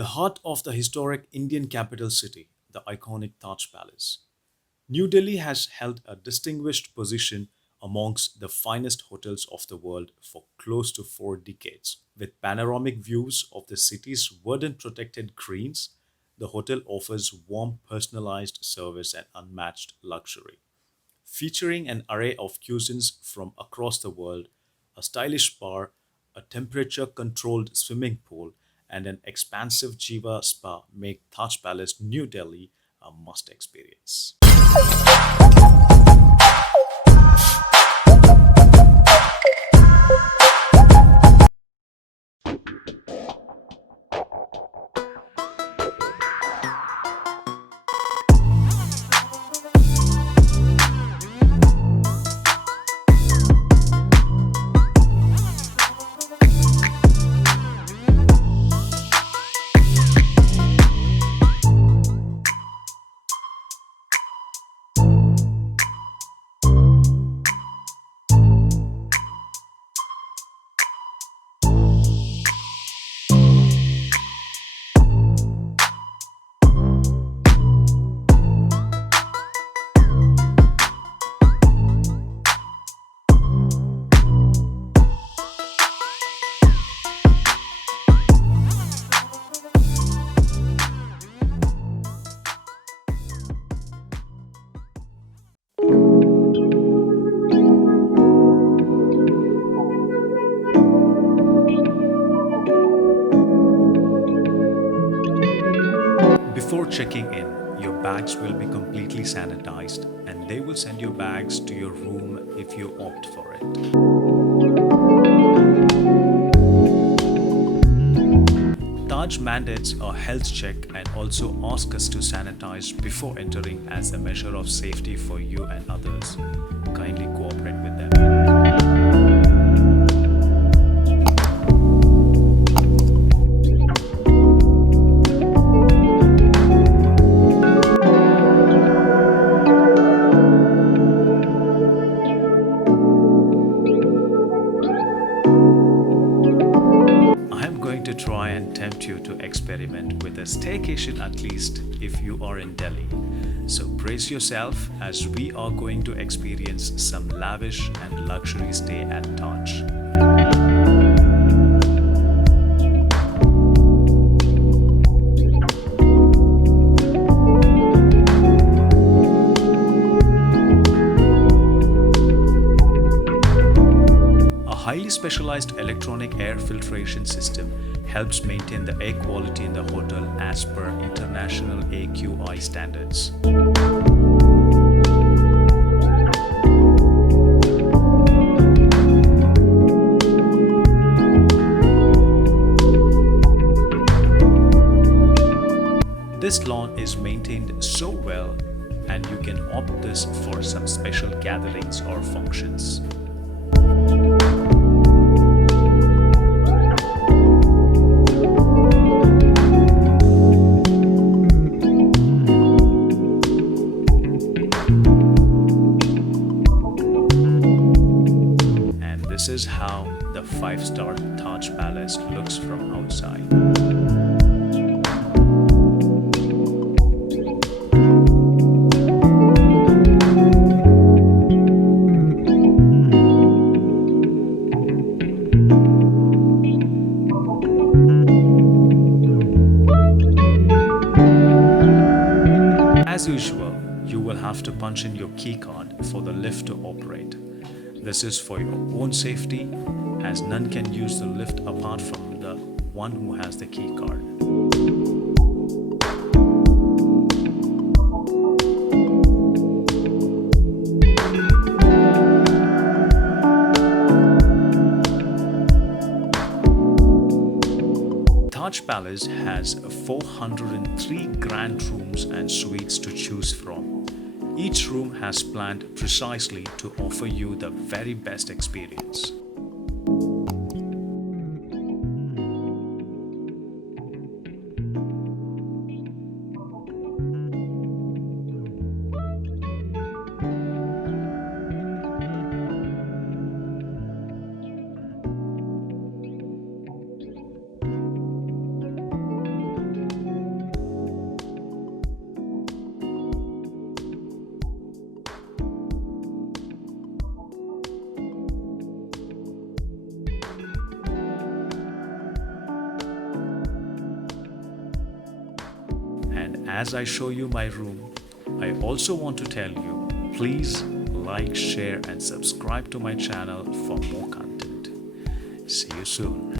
The heart of the historic Indian capital city, the iconic Taj Palace. New Delhi has held a distinguished position amongst the finest hotels of the world for close to 4 decades. With panoramic views of the city's verdant protected greens, the hotel offers warm personalized service and unmatched luxury. Featuring an array of cuisines from across the world, a stylish bar, a temperature controlled swimming pool, and an expansive Jiva spa make Taj Palace New Delhi a must experience. Before checking in, your bags will be completely sanitized and they will send your bags to your room if you opt for it. Taj mandates a health check and also asks us to sanitize before entering as a measure of safety for you and others. Kindly cooperate with them. I am going to try and tempt you to experiment with a staycation at least if you are in Delhi. So brace yourself as we are going to experience some lavish and luxury stay at Taj. A highly specialized electronic air filtration system helps maintain the air quality in the hotel as per international AQI standards. This lawn is maintained so well and you can opt this for some special gatherings or functions. And this is how the 5-star Taj Palace looks from outside. As usual, you will have to punch in your key card for the lift to operate. This is for your own safety, as none can use the lift apart from the one who has the key card. Taj Palace has 403 grand rooms and suites to choose from. Each room has planned precisely to offer you the very best experience. And as I show you my room, I also want to tell you, please like, share and subscribe to my channel for more content. See you soon.